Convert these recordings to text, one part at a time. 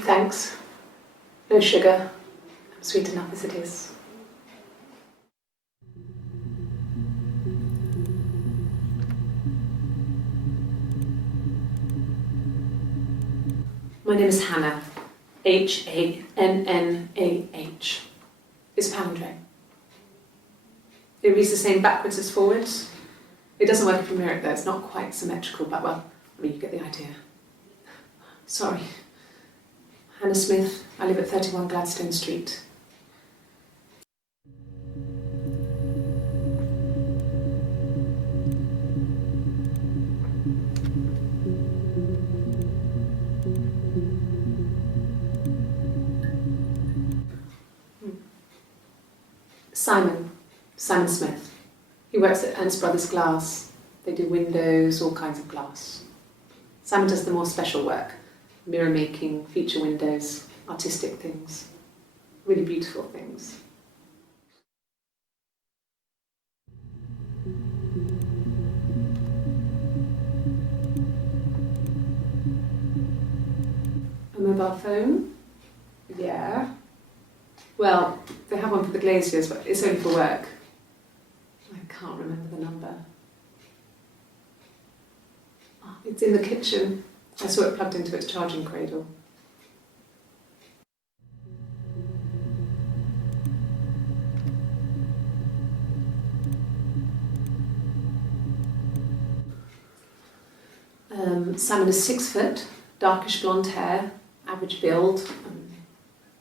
thanks. No sugar. I'm sweet enough as it is. My name is Hannah. H-A-N-N-A-H. It's palindrome. It reads the same backwards as forwards. It doesn't work if you mirror it though, it's not quite symmetrical, but well, I mean, you get the idea. Sorry. Hannah Smith, I live at 31 Gladstone Street. Simon Smith. He works at Ernst Brothers Glass. They do windows, all kinds of glass. Simon does the more special work, mirror making, feature windows, artistic things, really beautiful things. A mobile phone? Yeah. Well, they have one for the glaziers, but it's only for work. I can't remember the number. Oh, it's in the kitchen. I saw it plugged into its charging cradle. Simon is 6 foot, darkish blonde hair, average build.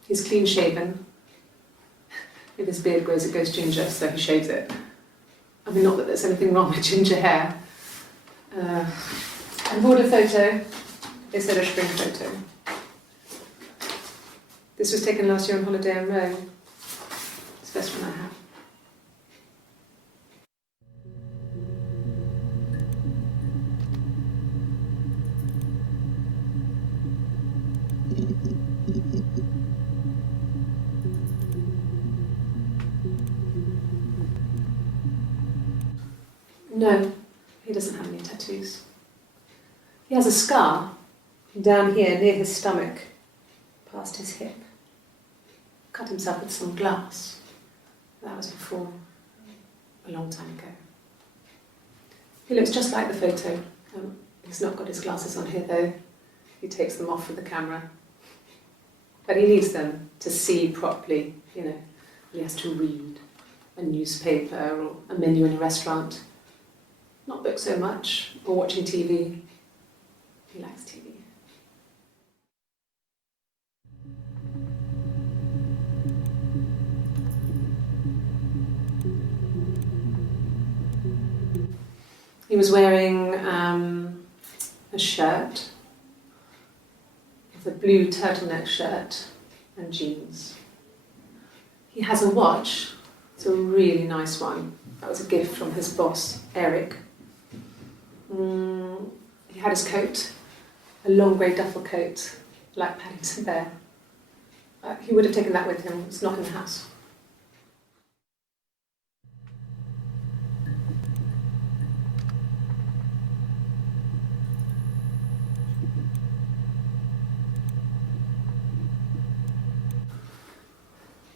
He's clean shaven. If his beard grows, it goes ginger, so he shaves it. I mean, not that there's anything wrong with ginger hair. I bought a photo. They said a spring photo. This was taken last year on holiday in Rome. It's the best one I have. No, he doesn't have any tattoos. He has a scar down here near his stomach, past his hip. Cut himself with some glass. That was before, a long time ago. He looks just like the photo. He's not got his glasses on here though. He takes them off for the camera. But he needs them to see properly, you know. He has to read a newspaper or a menu in a restaurant. Not books so much, or watching TV. He likes TV. He was wearing a shirt, a blue turtleneck shirt and jeans. He has a watch. It's a really nice one. That was a gift from his boss, Eric. He had his coat, a long grey duffel coat, like Paddington Bear. He would have taken that with him. It's not in the house.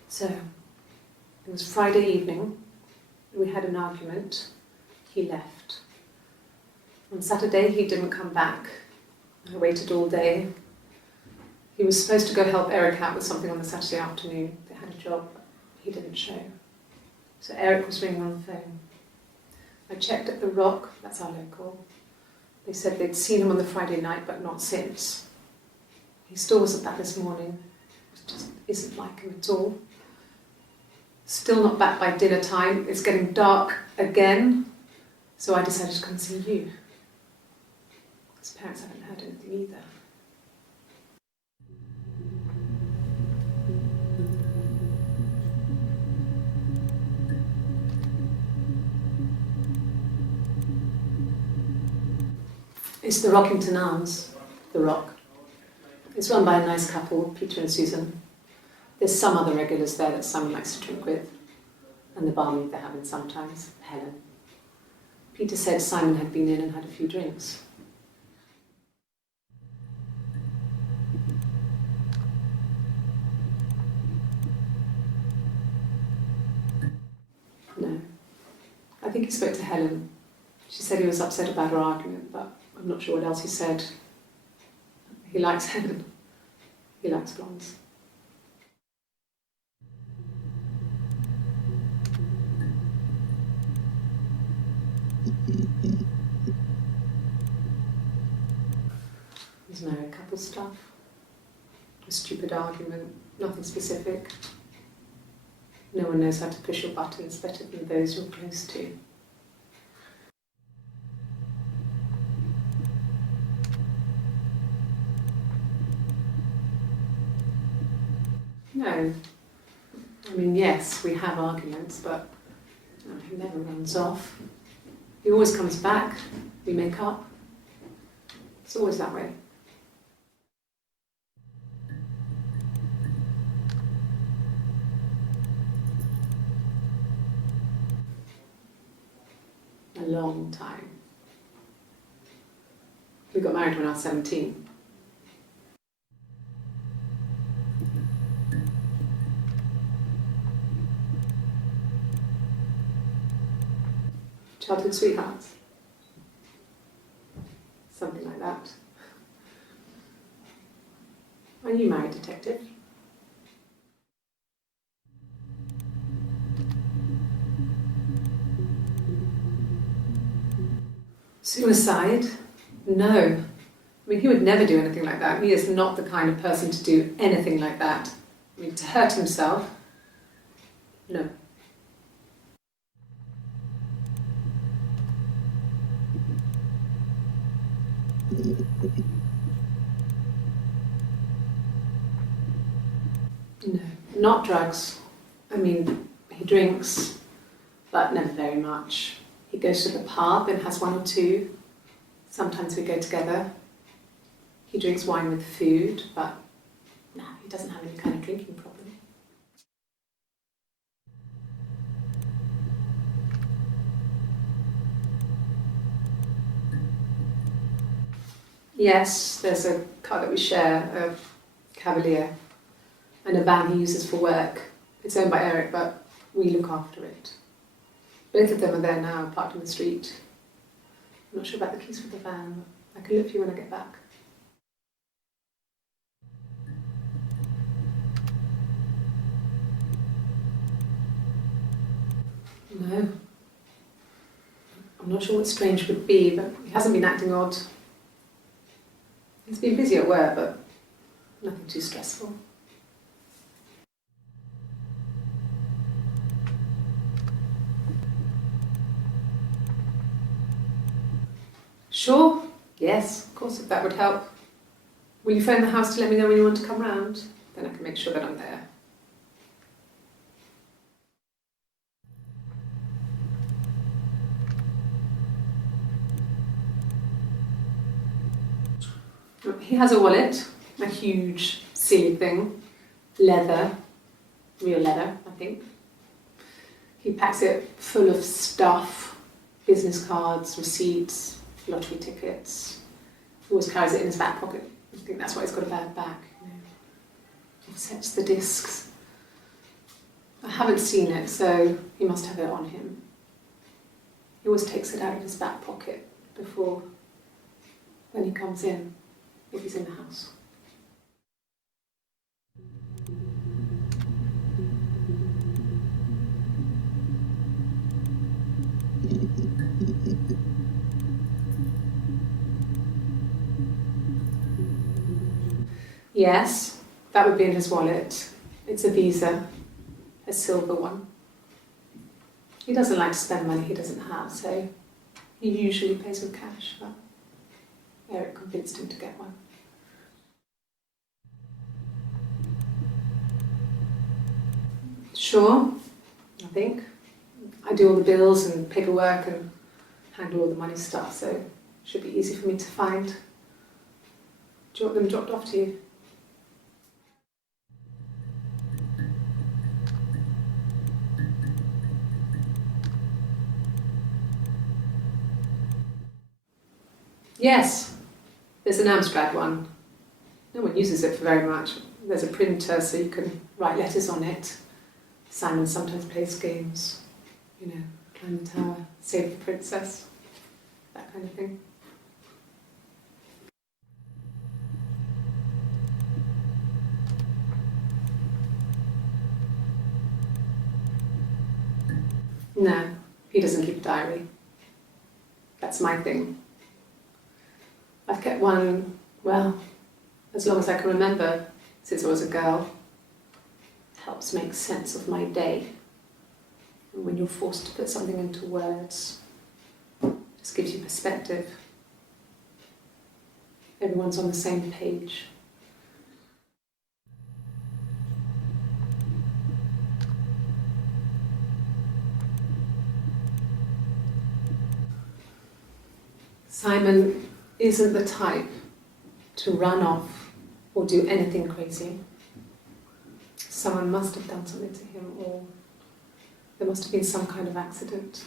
So, it was Friday evening. We had an argument. He left. On Saturday, he didn't come back. I waited all day. He was supposed to go help Eric out with something on the Saturday afternoon. They had a job. He didn't show. So Eric was ringing on the phone. I checked at the Rock, that's our local. They said they'd seen him on the Friday night, but not since. He still wasn't back this morning. It just isn't like him at all. Still not back by dinner time. It's getting dark again. So I decided to come see you. His parents haven't heard anything either. It's the Rockington Arms, the Rock. It's run by a nice couple, Peter and Susan. There's some other regulars there that Simon likes to drink with, and the barmaid they're having sometimes, Helen. Peter said Simon had been in and had a few drinks. I think he spoke to Helen. She said he was upset about her argument, but I'm not sure what else he said. He likes Helen. He likes blondes. There's married couple stuff. A stupid argument, nothing specific. No one knows how to push your buttons better than those you're close to. No. I mean, yes, we have arguments, but he never runs off. He always comes back. We make up. It's always that way. A long time. We got married when I was 17. Childhood sweethearts. Something like that. Are you married, detective? Suicide? No. I mean, he would never do anything like that. He is not the kind of person to do anything like that. I mean, to hurt himself? No. No, not drugs. I mean, he drinks, but never very much. He goes to the pub and has one or two. Sometimes we go together. He drinks wine with food, but no, he doesn't have any kind of drinking problem. Yes, there's a car that we share, a Cavalier, and a van he uses for work. It's owned by Eric, but we look after it. Both of them are there now, parked in the street. I'm not sure about the keys for the van, but I can look for you when I get back. No. I'm not sure what strange would be, but he hasn't been acting odd. He's been busy at work, but nothing too stressful. Sure, yes, of course, if that would help. Will you phone the house to let me know when you want to come round? Then I can make sure that I'm there. He has a wallet, a huge, silly thing, leather, real leather, I think. He packs it full of stuff, business cards, receipts, lottery tickets. He always carries it in his back pocket. I think that's why he's got a bad back. Offsets the discs. I haven't seen it, so he must have it on him. He always takes it out of his back pocket before, when he comes in, if he's in the house. Yes, that would be in his wallet. It's a Visa, a silver one. He doesn't like to spend money he doesn't have, so he usually pays with cash, but Eric convinced him to get one. Sure, I think. I do all the bills and paperwork and handle all the money stuff, so it should be easy for me to find. Do you want them dropped off to you? Yes, there's an Amstrad one. No one uses it for very much. There's a printer so you can write letters on it. Simon sometimes plays games, climb the tower, save the princess, that kind of thing. No, he doesn't keep a diary. That's my thing. I've kept one, well, as long as I can remember, since I was a girl. It helps make sense of my day. And when you're forced to put something into words, it just gives you perspective. Everyone's on the same page. Simon isn't the type to run off or do anything crazy. Someone must have done something to him, or there must have been some kind of accident.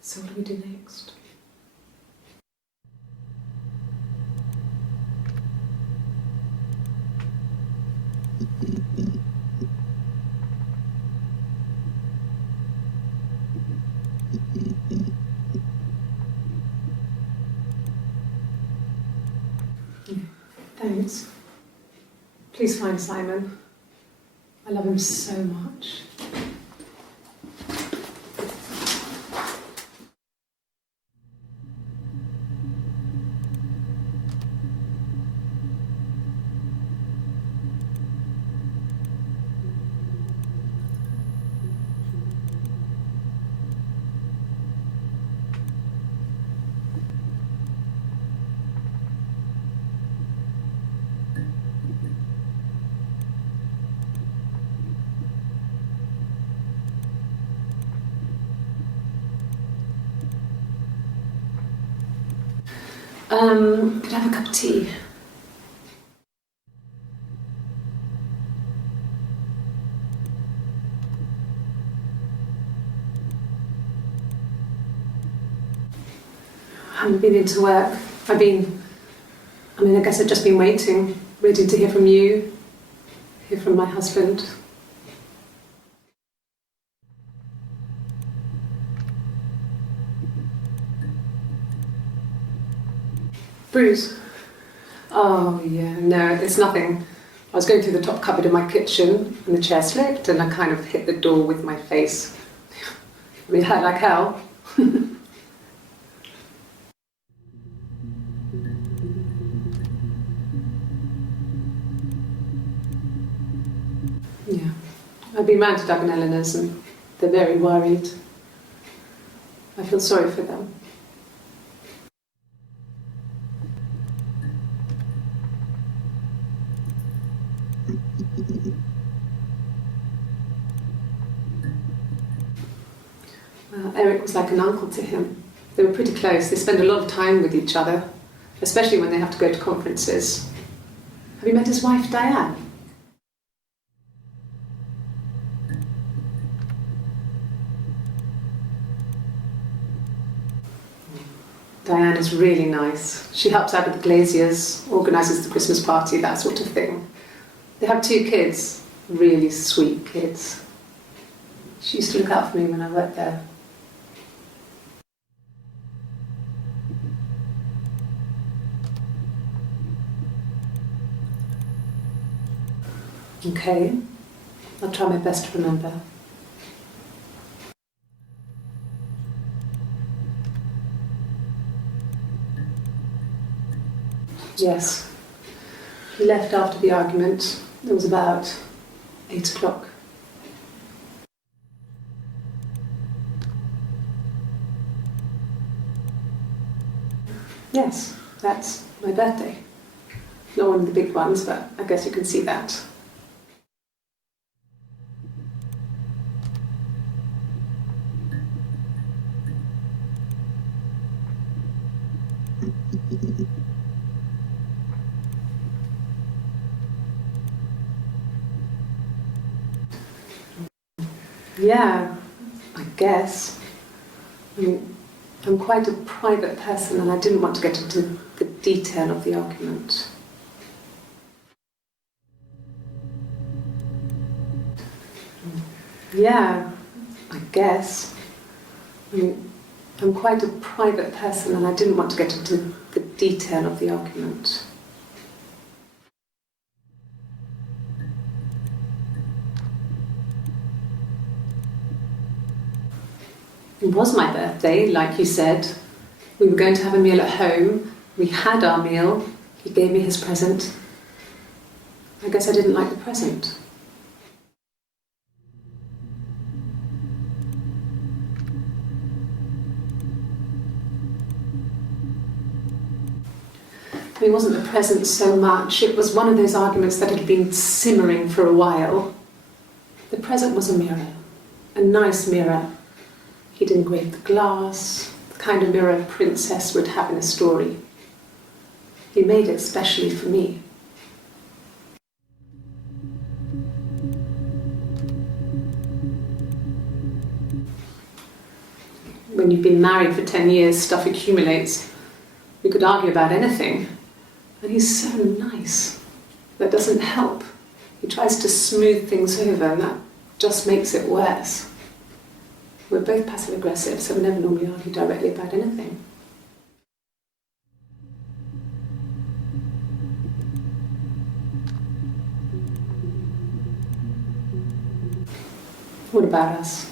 So what do we do next? Thanks. Please find Simon. I love him so much. Could I have a cup of tea? I haven't been into work. I guess I've just been waiting to hear from you, hear from my husband. Bruce? Oh yeah, no, it's nothing. I was going through the top cupboard in my kitchen and the chair slipped and I kind of hit the door with my face. I mean, it hurt like hell. Yeah, I've been round to Doug and Eleanor's and they're very worried. I feel sorry for them. Eric was like an uncle to him. They were pretty close. They spend a lot of time with each other, especially when they have to go to conferences. Have you met his wife, Diane? Diane is really nice. She helps out with the glaziers, organises the Christmas party, that sort of thing. They have 2 kids, really sweet kids. She used to look out for me when I worked there. Okay, I'll try my best to remember. Yes, he left after the argument. It was about 8 o'clock. Yes, that's my birthday. Not one of the big ones, but I guess you can see that. Yeah, I guess. I mean, I'm quite a private person and I didn't want to get into the detail of the argument. Yeah, I guess. I mean, I'm quite a private person and I didn't want to get into the detail of the argument. It was my birthday, like you said. We were going to have a meal at home. We had our meal. He gave me his present. I guess I didn't like the present. I mean, it wasn't the present so much. It was one of those arguments that had been simmering for a while. The present was a mirror, a nice mirror. He'd engraved the glass, the kind of mirror a princess would have in a story. He made it specially for me. When you've been married for 10 years, stuff accumulates. We could argue about anything. And he's so nice. That doesn't help. He tries to smooth things over, and that just makes it worse. We're both passive-aggressive, so we never normally argue directly about anything. What about us?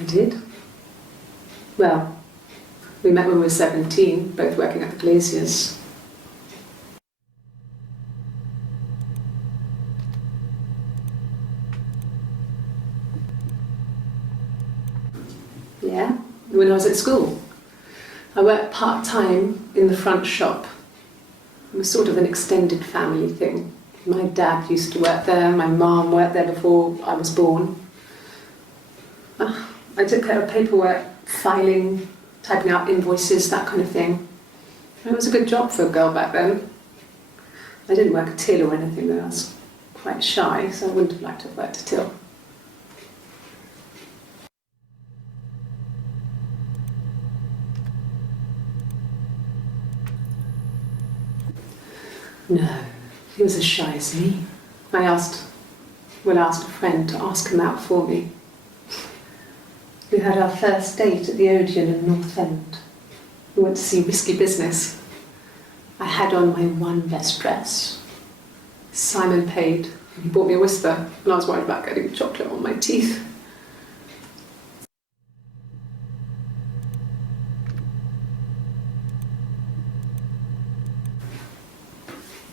I did. Well, we met when we were 17, both working at the Glaziers. Yeah, when I was at school. I worked part-time in the front shop. It was sort of an extended family thing. My dad used to work there, my mum worked there before I was born. I took care of paperwork, filing, typing out invoices, that kind of thing. It was a good job for a girl back then. I didn't work a till or anything though. I was quite shy, so I wouldn't have liked to have worked a till. No, he was as shy as me. I asked a friend to ask him out for me. We had our first date at the Odeon in North End. We went to see Risky Business. I had on my one best dress. Simon paid, and he bought me a Whisper, and I was worried about getting chocolate on my teeth.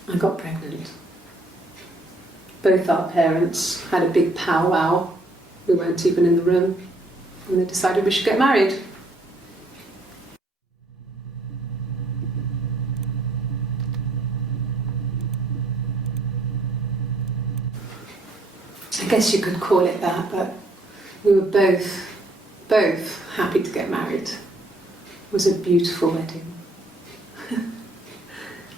I got pregnant. Both our parents had a big powwow. We weren't even in the room. And they decided we should get married. I guess you could call it that, but we were both happy to get married. It was a beautiful wedding.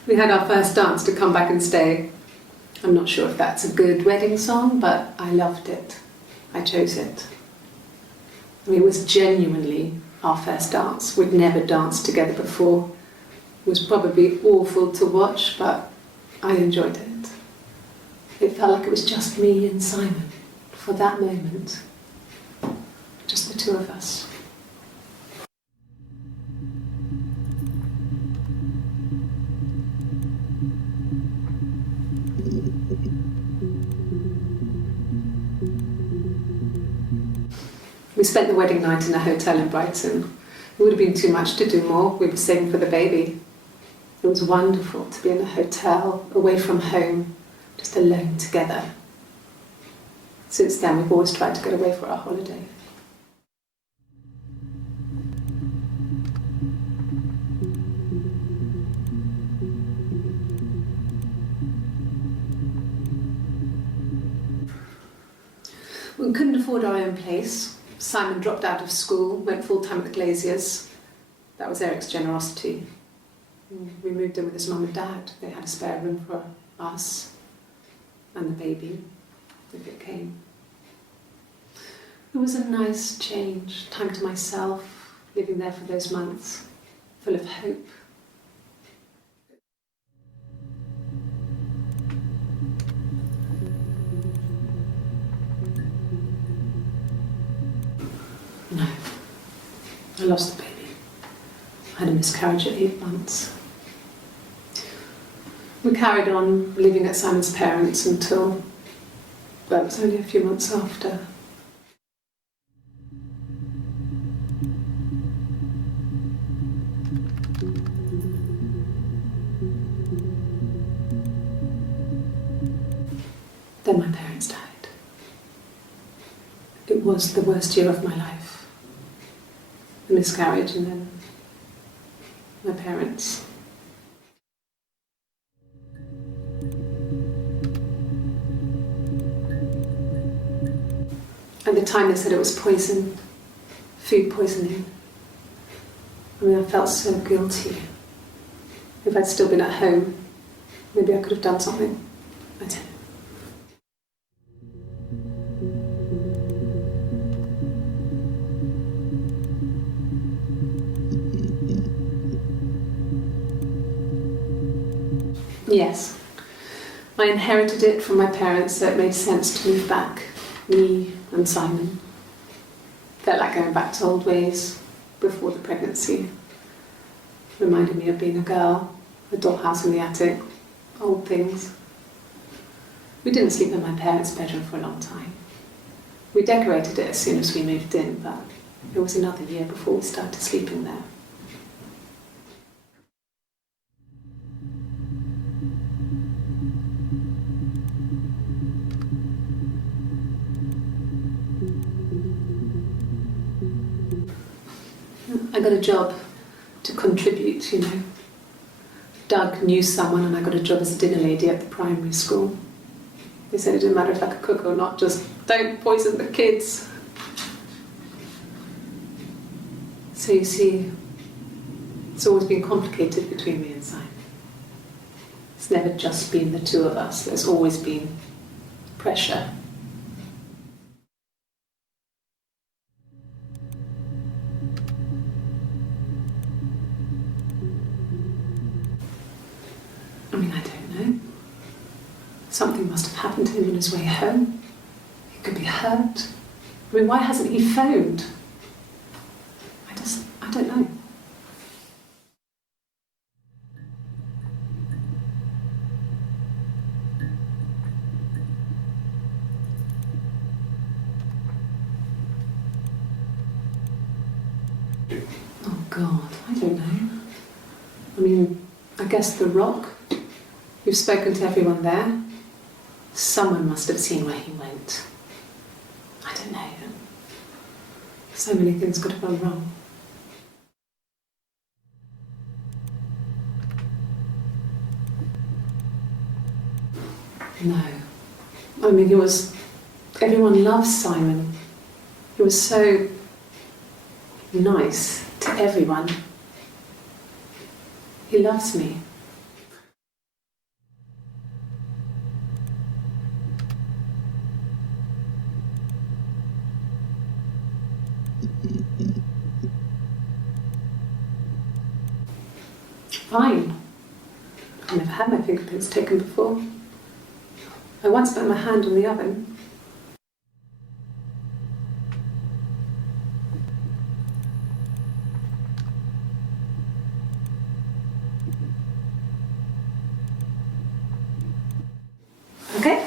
We had our first dance to Come Back and Stay. I'm not sure if that's a good wedding song, but I loved it. I chose it. I mean, it was genuinely our first dance. We'd never danced together before. It was probably awful to watch, but I enjoyed it. It felt like it was just me and Simon for that moment. Just the two of us. We spent the wedding night in a hotel in Brighton. It would have been too much to do more. We were saving for the baby. It was wonderful to be in a hotel, away from home, just alone together. Since then, we've always tried to get away for our holiday. We couldn't afford our own place. Simon dropped out of school, went full-time at the Glaziers. That was Eric's generosity. We moved in with his mum and dad. They had a spare room for us and the baby, if it came. It was a nice change, time to myself, living there for those months, full of hope. No, I lost the baby. I had a miscarriage at 8 months. We carried on living at Simon's parents until, well, it was only a few months after. Then my parents died. It was the worst year of my life. A miscarriage and then my parents. At the time they said it was poison, food poisoning. I mean, I felt so guilty. If I'd still been at home, maybe I could have done something. I don't know. Yes, I inherited it from my parents, so it made sense to move back, me and Simon. Felt like going back to old ways before the pregnancy. Reminded me of being a girl, a dollhouse in the attic, old things. We didn't sleep in my parents' bedroom for a long time. We decorated it as soon as we moved in, but it was another year before we started sleeping there. I got a job to contribute, you know. Doug knew someone and I got a job as a dinner lady at the primary school. They said it didn't matter if I could cook or not, just don't poison the kids. So you see, it's always been complicated between me and Simon. It's never just been the two of us, there's always been pressure. I mean, I don't know. Something must have happened to him on his way home. He could be hurt. I mean, why hasn't he phoned? I don't know. Oh God, I don't know. I mean, I guess the Rock. You've spoken to everyone there. Someone must have seen where he went. I don't know. So many things could have gone wrong. No. I mean, everyone loves Simon. He was so nice to everyone. He loves me. Fine. I've never had my fingerprints taken before. I once put my hand on the oven. Okay.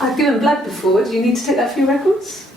I've given blood before. Do you need to take that for your records?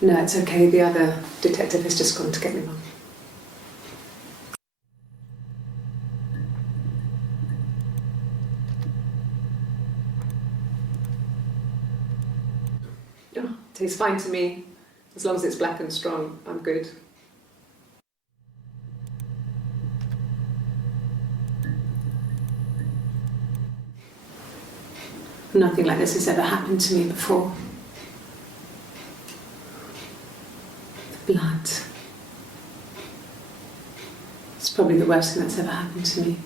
No, it's okay. The other detective has just gone to get me one. Oh, tastes fine to me. As long as it's black and strong, I'm good. Nothing like this has ever happened to me before. The blood. It's probably the worst thing that's ever happened to me.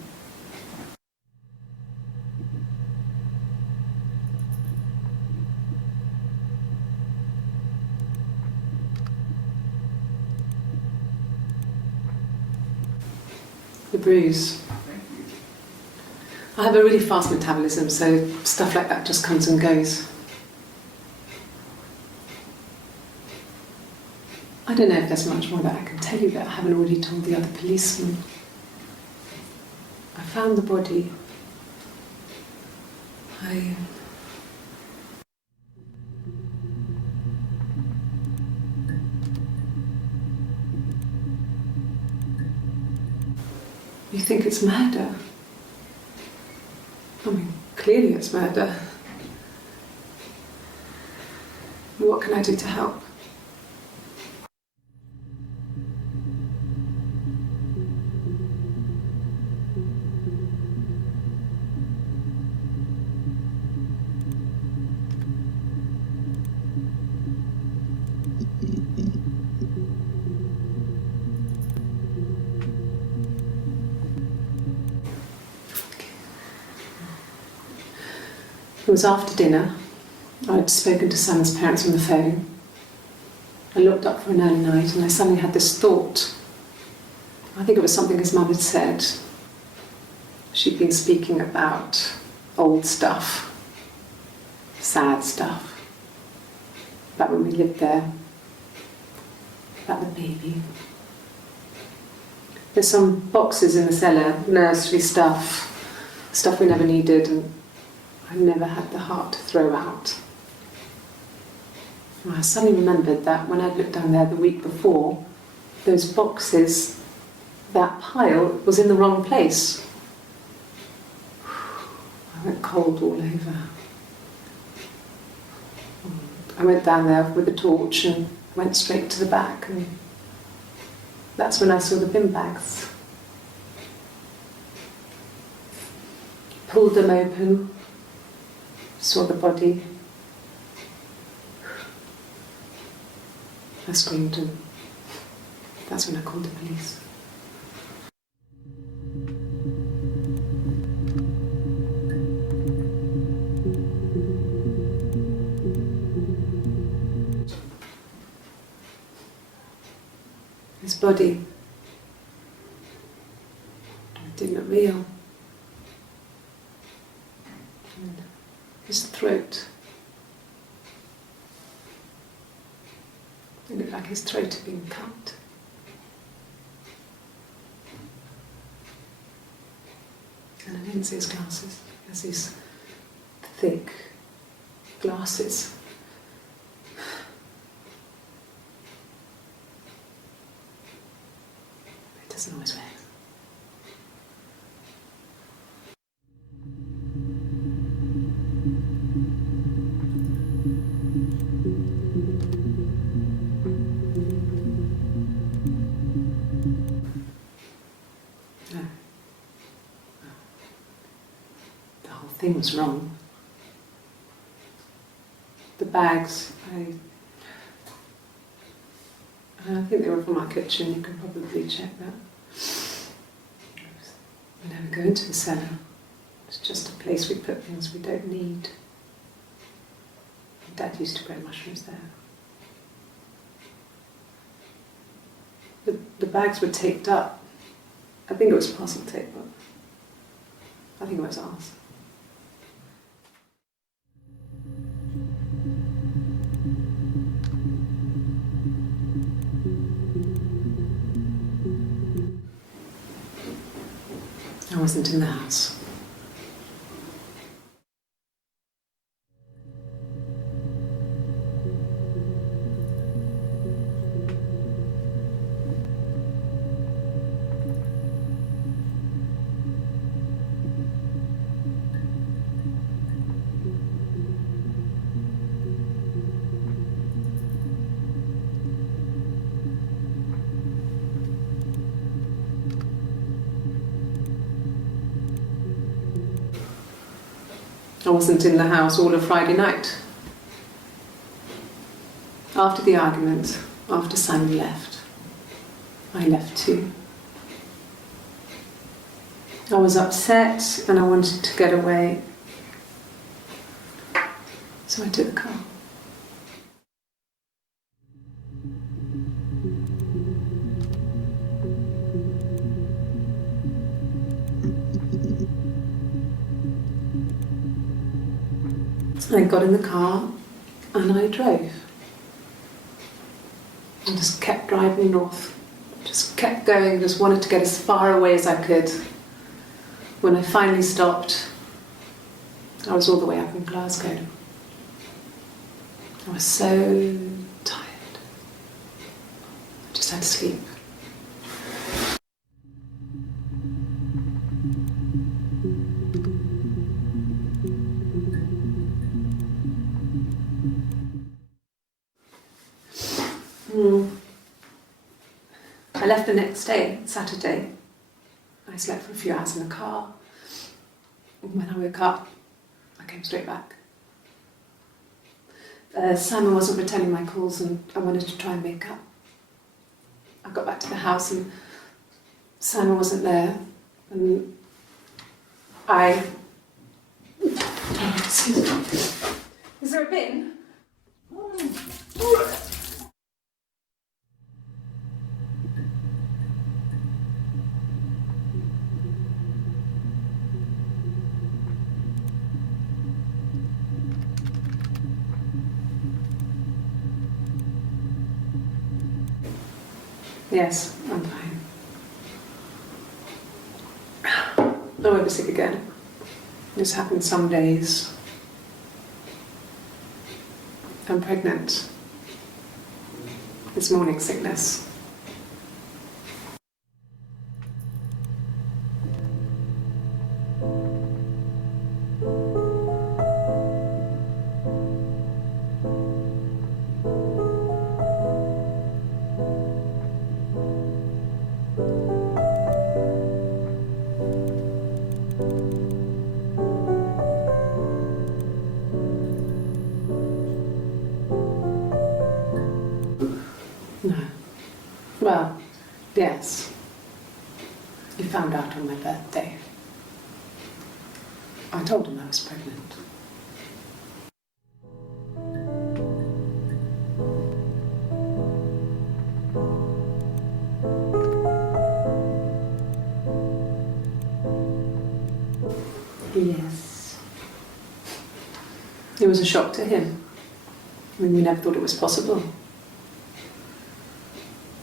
The bruise. I have a really fast metabolism, so stuff like that just comes and goes. I don't know if there's much more that I can tell you that I haven't already told the other policemen. I found the body. You think it's murder? I mean, clearly it's murder. What can I do to help? It was after dinner. I'd spoken to Sam's parents on the phone. I looked up for an early night and I suddenly had this thought. I think it was something his mum had said. She'd been speaking about old stuff, sad stuff, about when we lived there, about the baby. There's some boxes in the cellar, nursery stuff we never needed, and I never had the heart to throw out. And I suddenly remembered that when I looked down there the week before, those boxes, that pile was in the wrong place. I went cold all over. I went down there with a torch and went straight to the back, and that's when I saw the bin bags. Pulled them open, saw the body. I screamed, and that's when I called the police. His body, it didn't look real. And his throat, it looked like his throat had been cut. And I didn't see his glasses. He has these thick glasses. He doesn't always wear. The thing was wrong. The bags, I think they were from our kitchen. You can probably check that. We never go into the cellar. It's just a place we put things we don't need. Dad used to grow mushrooms there. The bags were taped up. I think it was parcel tape, but I think it was ours. I wasn't in the house. I wasn't in the house all of Friday night. After the argument, after Simon left, I left too. I was upset and I wanted to get away. So I took the car. I got in the car and I drove. I just kept driving north. Just kept going, just wanted to get as far away as I could. When I finally stopped, I was all the way up in Glasgow. I was so tired. I just had to sleep. I left the next day, Saturday. I slept for a few hours in the car. And when I woke up, I came straight back. Simon wasn't returning my calls and I wanted to try and make up. I got back to the house and Simon wasn't there. And I... Is there a bin? Yes, I'm fine. I won't be sick again. This happens some days. I'm pregnant. It's morning sickness. No. Well, yes. He found out on my birthday. I told him I was pregnant. Yes. It was a shock to him. I mean, we never thought it was possible.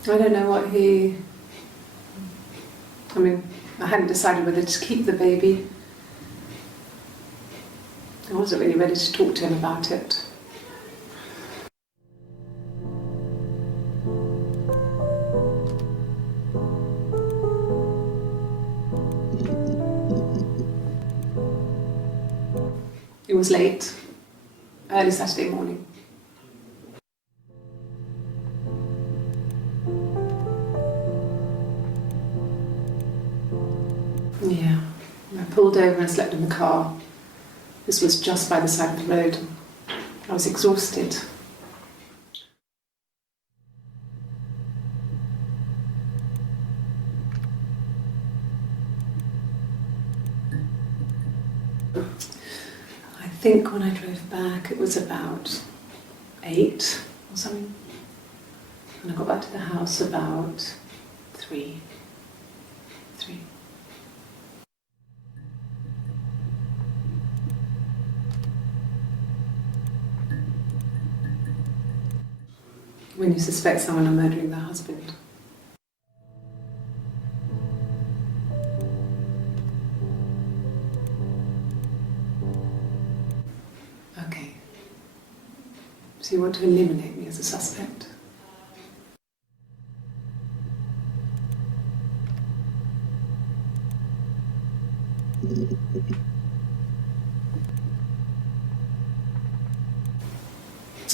I don't know what he... I mean, I hadn't decided whether to keep the baby. I wasn't really ready to talk to him about it. It was late, early Saturday morning. Yeah, I pulled over and slept in the car. This was just by the side of the road. I was exhausted. I think when I drove back it was about 8 or something. And I got back to the house about 3. When you suspect someone of murdering their husband. Okay. So you want to eliminate me as a suspect?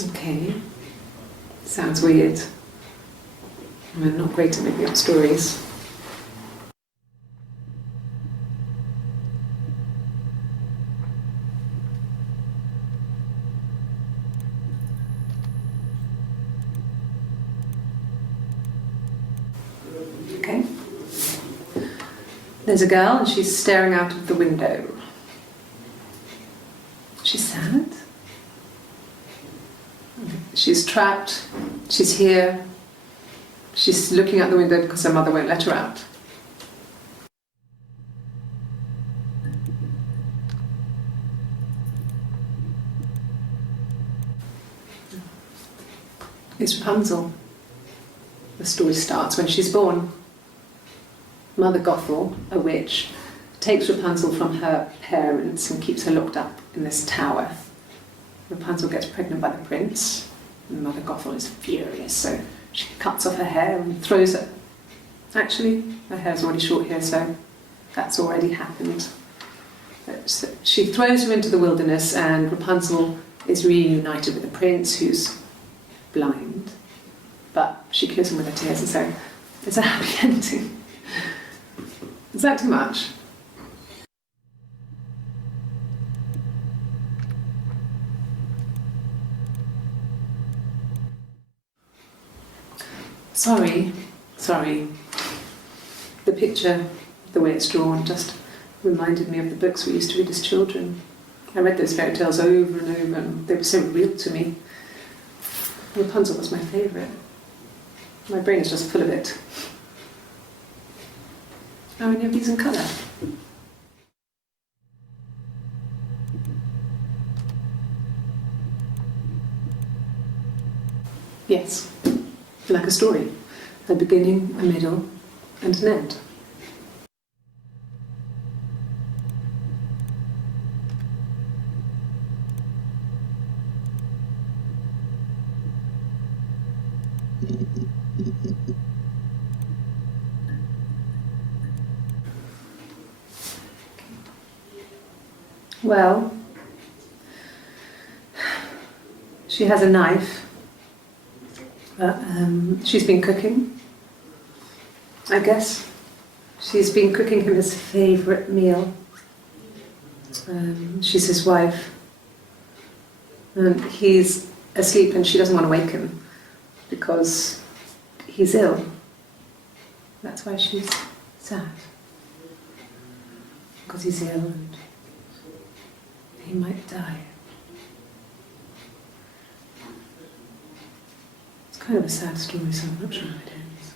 Okay. Sounds weird. I'm not great at making up stories. There's a girl and she's staring out of the window. She's sad. She's trapped. She's here. She's looking out the window because her mother won't let her out. It's Rapunzel. The story starts when she's born. Mother Gothel, a witch, takes Rapunzel from her parents and keeps her locked up in this tower. Rapunzel gets pregnant by the prince, and Mother Gothel is furious, so she cuts off her hair and throws it. Actually, her hair's already short here, so that's already happened. So she throws her into the wilderness, and Rapunzel is reunited with the prince, who's blind, but she kills him with her tears, and so it's a happy ending. Is that too much? Sorry. The picture, the way it's drawn, just reminded me of the books we used to read as children. I read those fairy tales over and over, and they were so real to me. Rapunzel was my favourite. My brain is just full of it. Are any of these in colour? Yes, like a story. A beginning, a middle, and an end. Well, she has a knife. She's been cooking, I guess. She's been cooking him his favourite meal. She's his wife. And he's asleep and she doesn't want to wake him because he's ill. That's why she's sad. Because he's ill and he might die. It's kind of a sad story, so I'm not sure how it ends.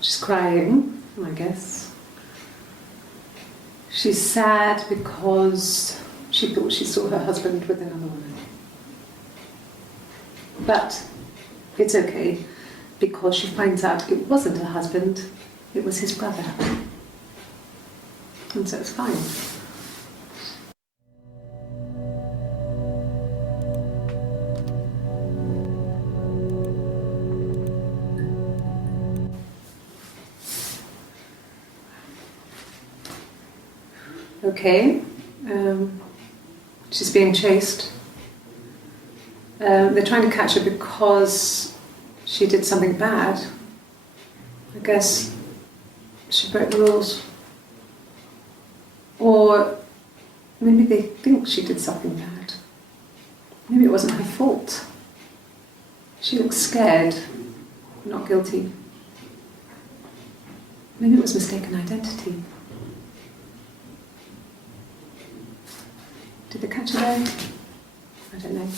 She's crying, I guess. She's sad because she thought she saw her husband with another woman. But it's okay, because she finds out it wasn't her husband, it was his brother. And so it's fine. Okay, she's being chased. They're trying to catch her because she did something bad. I guess she broke the rules. Or maybe they think she did something bad. Maybe it wasn't her fault. She looks scared, not guilty. Maybe it was mistaken identity. Did they catch her there? I don't know.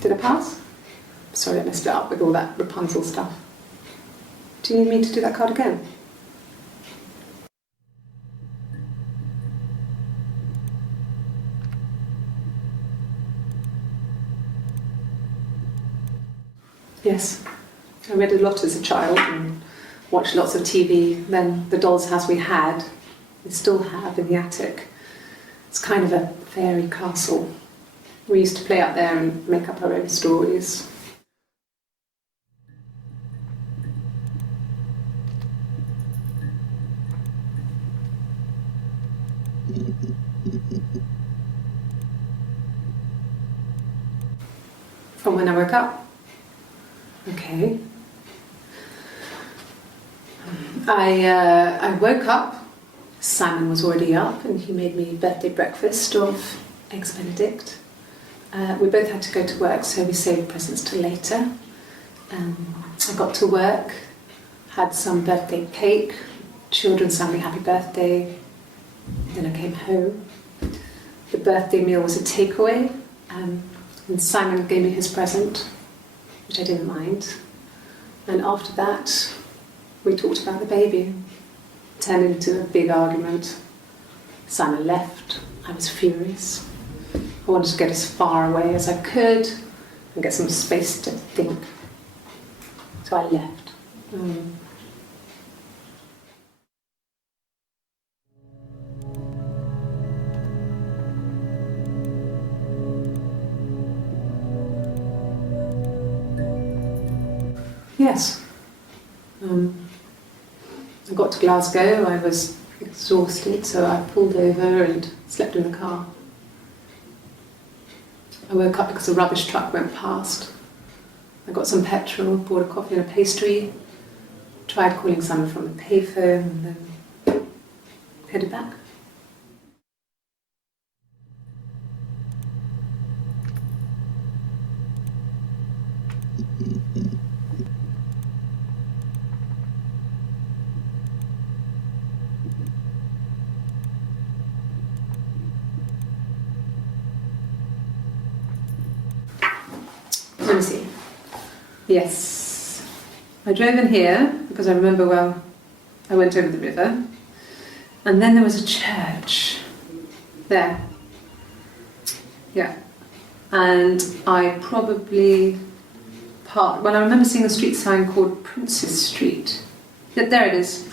Did I pass? Sorry, I messed it up with all that Rapunzel stuff. Do you need me to do that card again? Yes. I read a lot as a child and watched lots of TV. Then the doll's house we had, we still have in the attic. It's kind of a fairy castle. We used to play out there and make up our own stories. from when I woke up. Okay. I woke up, Simon was already up, and he made me birthday breakfast of Eggs Benedict. We both had to go to work, so we saved presents till later. I got to work, had some birthday cake, children sang me happy birthday, then I came home. The birthday meal was a takeaway, and Simon gave me his present, which I didn't mind. And after that, we talked about the baby. It turned into a big argument. Simon left. I was furious. I wanted to get as far away as I could and get some space to think. So I left. Yes. I got to Glasgow, I was exhausted, so I pulled over and slept in the car. I woke up because a rubbish truck went past. I got some petrol, bought a coffee and a pastry, tried calling someone from the payphone, and then headed back. Let me see. Yes. I drove in here because I remember, well, I went over the river. And then there was a church. There. Yeah. And I probably parked. Well, I remember seeing a street sign called Princess Street. Yeah, there it is.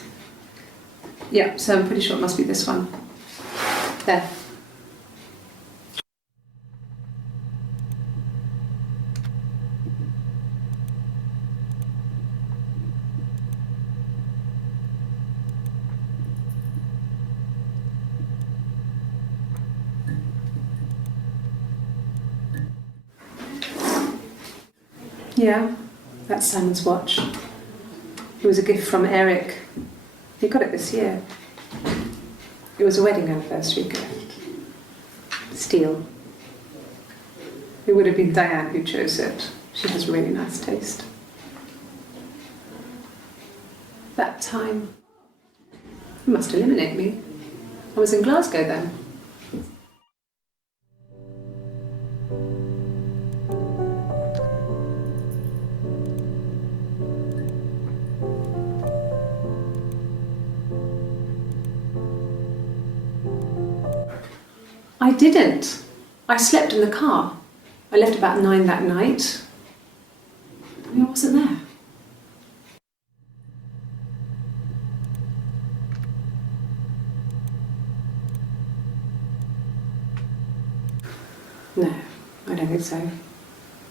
Yeah, so I'm pretty sure it must be this one. There. Yeah, that's Simon's watch. It was a gift from Eric. He got it this year. It was a wedding anniversary gift. Steel. It would have been Diane who chose it. She has really nice taste. That time, it must eliminate me. I was in Glasgow then. I didn't. I slept in the car. I left about 9 that night. I wasn't there. No, I don't think so.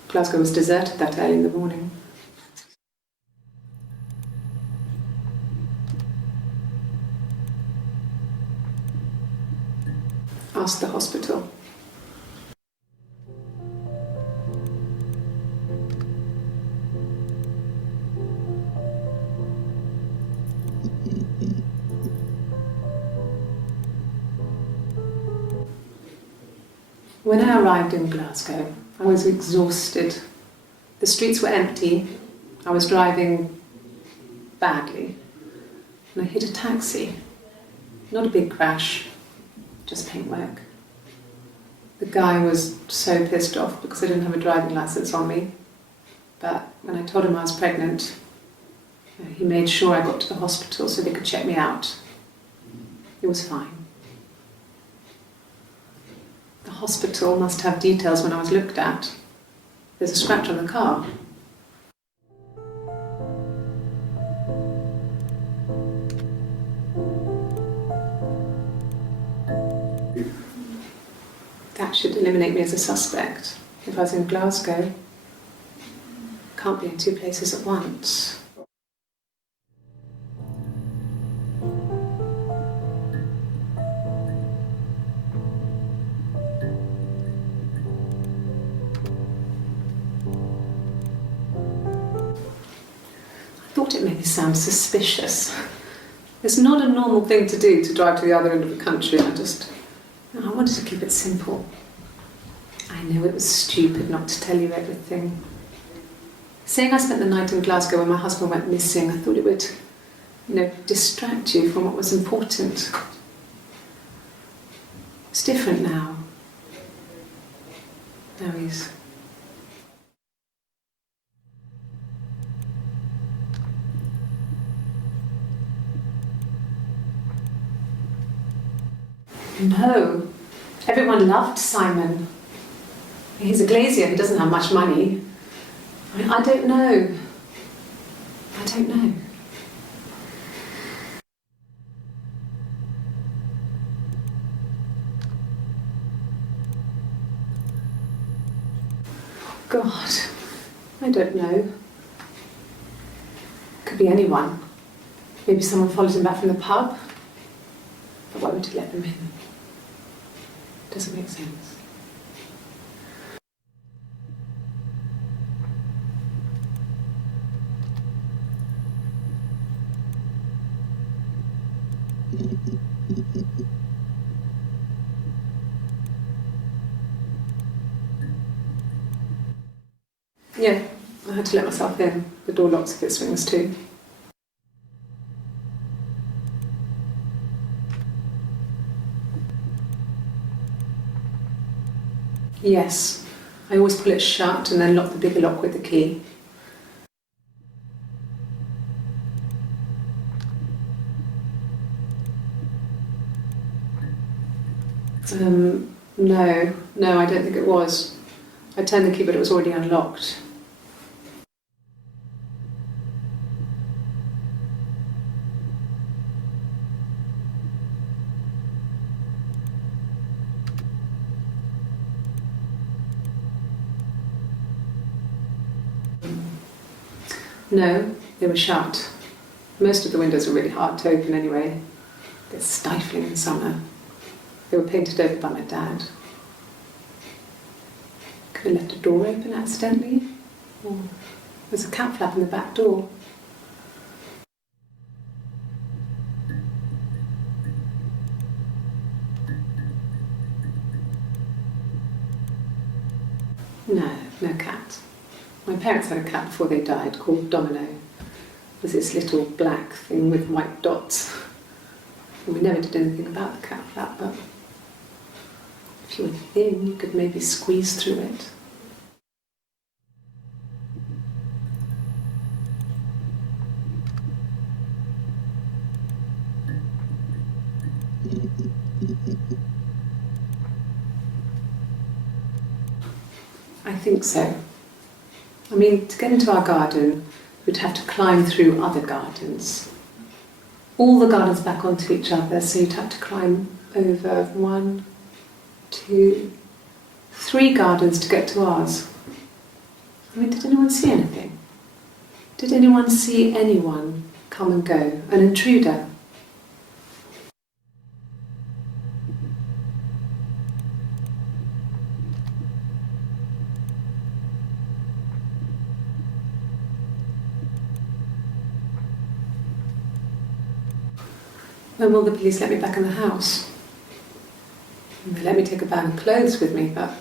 Glasgow was deserted that early in the morning. Ask the hospital. When I arrived in Glasgow, I was exhausted. The streets were empty. I was driving badly. And I hit a taxi. Not a big crash, just paintwork. The guy was so pissed off because I didn't have a driving license on me. But when I told him I was pregnant, he made sure I got to the hospital so they could check me out. It was fine. The hospital must have details when I was looked at. There's a scratch on the car. That should eliminate me as a suspect. If I was in Glasgow, can't be in 2 places at once. made me sound suspicious. It's not a normal thing to do, to drive to the other end of the country. I wanted to keep it simple. I know it was stupid not to tell you everything. Saying I spent the night in Glasgow when my husband went missing, I thought it would, distract you from what was important. It's different now. Now he's... No. Everyone loved Simon. He's a glazier, he doesn't have much money. I don't know. I don't know. God, I don't know. Could be anyone. Maybe someone followed him back from the pub. But why would he let them in? Doesn't make sense. Yeah, I had to let myself in. The door locks if it swings too. Yes, I always pull it shut and then lock the bigger lock with the key. No, I don't think it was. I turned the key, but it was already unlocked. No, they were shut. Most of the windows were really hard to open anyway. They're stifling in summer. They were painted over by my dad. Could have left a door open accidentally. Or there's a cat flap in the back door. No cat. My parents had a cat before they died called Domino. It was this little black thing with white dots. And we never did anything about the cat flap, but if you were thin, you could maybe squeeze through it. I think so. I mean, to get into our garden, we'd have to climb through other gardens. All the gardens back onto each other, so you'd have to climb over 1, 2, 3 gardens to get to ours. I mean, did anyone see anything? Did anyone see anyone come and go? An intruder? When will the police let me back in the house? They let me take a bag of clothes with me, but...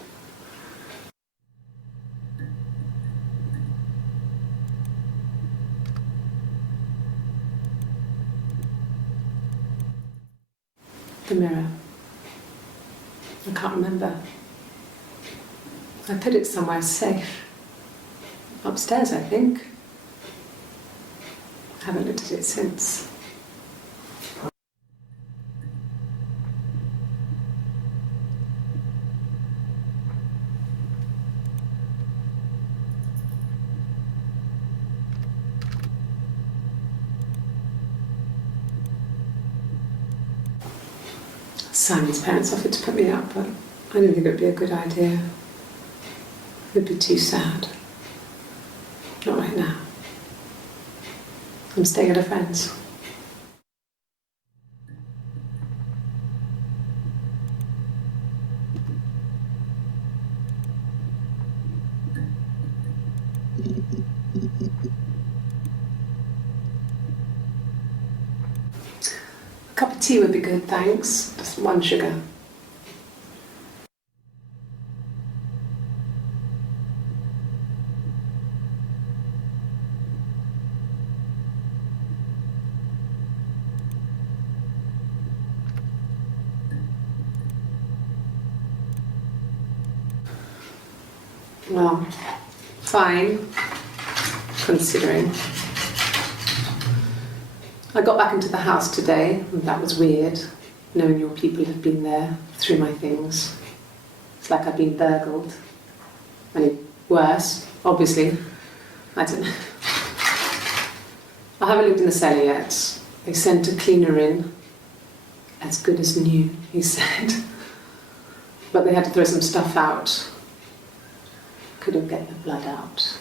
The mirror. I can't remember. I put it somewhere safe. Upstairs, I think. I haven't looked at it since. Simon's parents offered to put me up, but I didn't think it would be a good idea. It would be too sad. Not right now. I'm staying at a friend's. A cup of tea would be good, thanks. Just 1 sugar. Well, fine, considering. I got back into the house today, and that was weird, knowing your people have been there through my things. It's like I've been burgled. I mean, worse, obviously. I don't know. I haven't looked in the cellar yet. They sent a cleaner in. As good as new, he said. But they had to throw some stuff out. Couldn't get the blood out.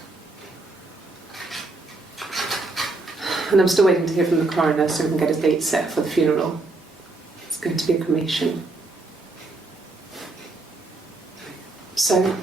And I'm still waiting to hear from the coroner so we can get a date set for the funeral. It's going to be a cremation. So,